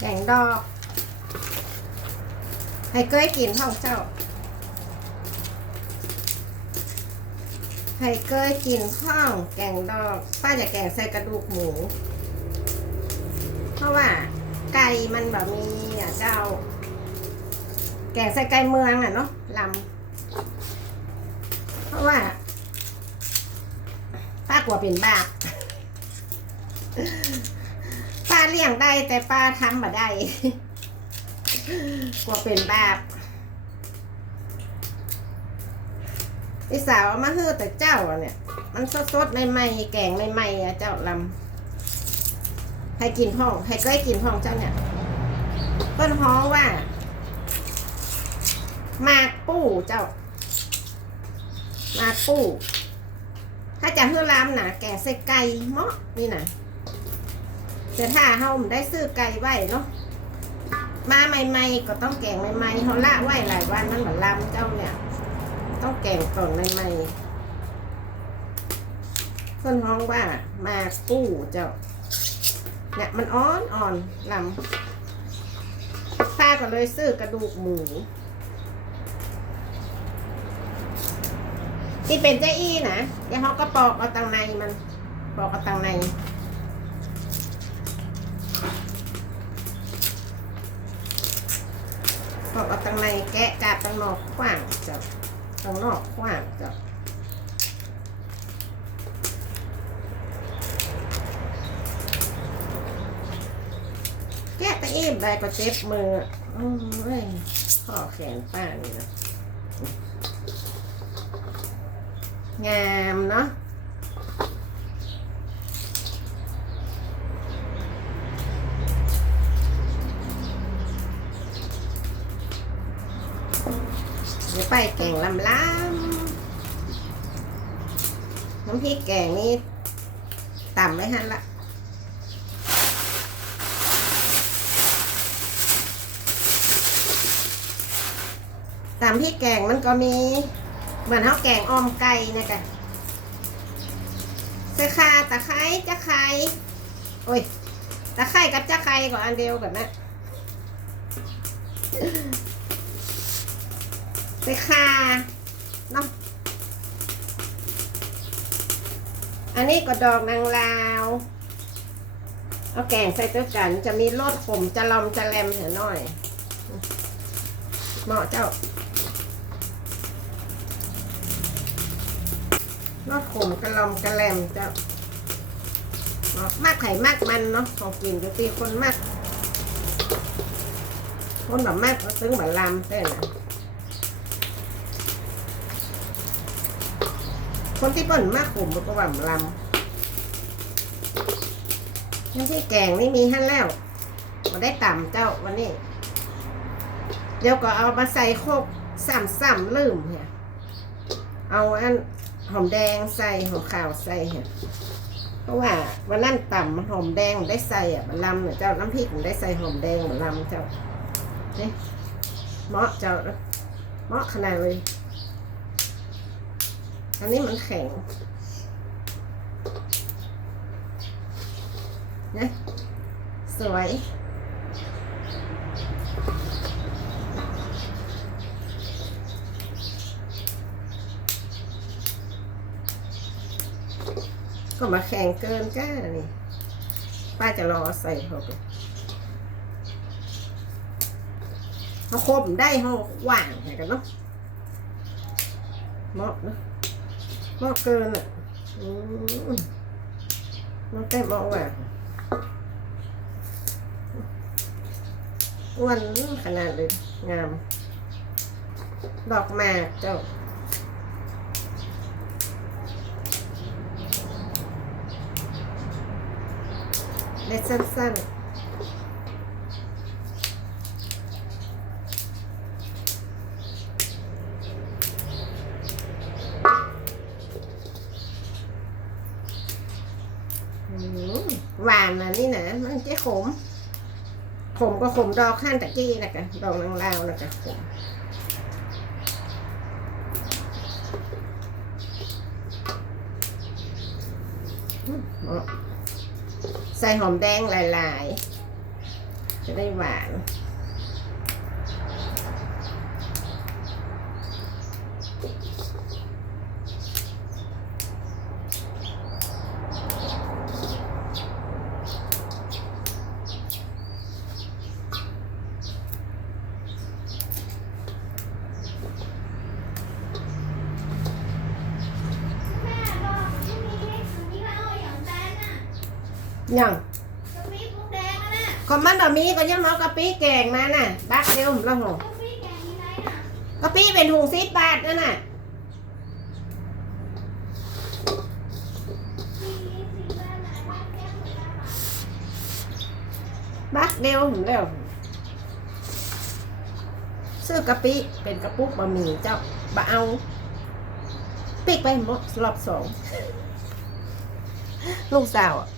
แกงดอก ให้เกยกินท้องเจ้า ให้เกยกินข้องแกงดอก ป้าจะแกงใส่กระดูกหมู เพราะว่าไก่มันแบบมีอะเจ้า แกงใส่ไก่เมืองอะเนาะลำเพราะว่าป้ากลัวเป็นบาปป้า เลี้ยงได้แต่ป้าทำมาได้กลัวเป็นบาปพี่สาวมาเฮือแต่เจ้าเนี่ย มันสดๆใหม่ๆแกงใหม่ๆอะเจ้าลำให้กินพ่อง ให้ก้อยกินพ่องเจ้าเนี่ยเปิ้นฮ้องว่า มากปู้เจ้า มากปู้ถ้าจะเฮือลำนะแกงใส่ไก่เมาะนี่นะ แต่ถ้าเฮาได้ซื้อไก่ไว้เนาะมาใหม่ๆก็ต้องแกงใหม่ๆเขาละไว้หลายวันมันเหมือนลำเจ้าเนี่ย ต้องแกงก่อนใหม่ๆคนฮ้องว่ามากู้เจ้าเนี่ยมันอ่อนอ่อนลำป้าก็เลยซื้อกระดูกหมูที่เป็นเจ้าอี้นะเดี๋ยวเขาก็ปอกเอาตังในมัน ปอกเอาตังใน ปอ กเอาตังในแกะกาบตังนอกขว้างจ้ะตังนอกขว้างจ้ะแกะตะอี้ได้ก็เจ็บมืออืมเว้ยข้อแขนป้านี่นะงามเนาะเดี๋ยว ไปแกงลำล้ำน้ำพริกแกงนี่ต่ำไว้หันละต่ำพริกแกงมันก็มีเหมือนข้าวแกงอ้อมไก่นะกะใส่ข่าตะไคร้จะไคร้โอ้ย ตะไคร้กับจะไคร้ก่อนอันเดียวกันนะ ใส่ข่าเนาะอันนี้ก็ดอกนางลาวเอาแกงใส่ตัวกันจะมีรสขมจะลอมจะแรมเหน่อยเหมาะเจ้ารสขมกระลอมกระแลมเจ้าเนาะมากไข่มากมันเนาะของกินก็ตีคนมากคนแบบมากก็ซึ้งแบบลำเต้นนะ คนที่ป่นมากขมมันก็แบบลำน้ำที่แกงนี่มีหั่นแล้วมาได้ต่ำเจ้าวันนี้ เดี๋ยวก็เอามาใส่โคกซ้ำๆลืมเนี่ยเอาอันหอมแดงใส่หอมขาวใส่ค่ะเพราะว่าวันนั้นต่ำหอมแดงได้ใส่อะมันลำเนี่ยเจ้าน้ำพริกมันได้ใส่หอมแดงมันลำเจ้าเนี่ยเหมาะเจ้าเหมาะขนาดเลย อันนี้มันแข็งนะสวยก็มาแข่งเกินก้านี่ ป้าจะรอใส่เขาไปเขาคบได้เขาหว่างไงกันเนาะเหมาะเนาะ มาะเกินอะมันแค่เหมาะแหวกอ้วนขนาดเลยงาม ดอกมากเจ้าเล็ดสั้นๆอืม หวานนะนี่นะมันจะขม ขมก็ขมดอกข้านตะกี้นะกะดอกนางลาวนะกะขมใส่หอมแดงหลายๆ จะได้หวาน แม่บอกไม่มีเล็กคนที่เขาเอาอย่างแตนน่ะ ยังกะปิพวกแดงอะน่ะก็มันบะมีก็ยังเอากะปิแกงมาน่ะบักเดียวแล้วหรอกะปิแกงยังไงน่ะกะปิเป็นถุงสิบบาทนั่นน่ะมีสีแบบไหนบ้างแก้มเหมือนกันอะบักเดียวแล้วซื้อกะปิเป็นกระปุกบะหมี่เจ้าบะเอาปิกไปหมดรอบสองลูกสาวอะ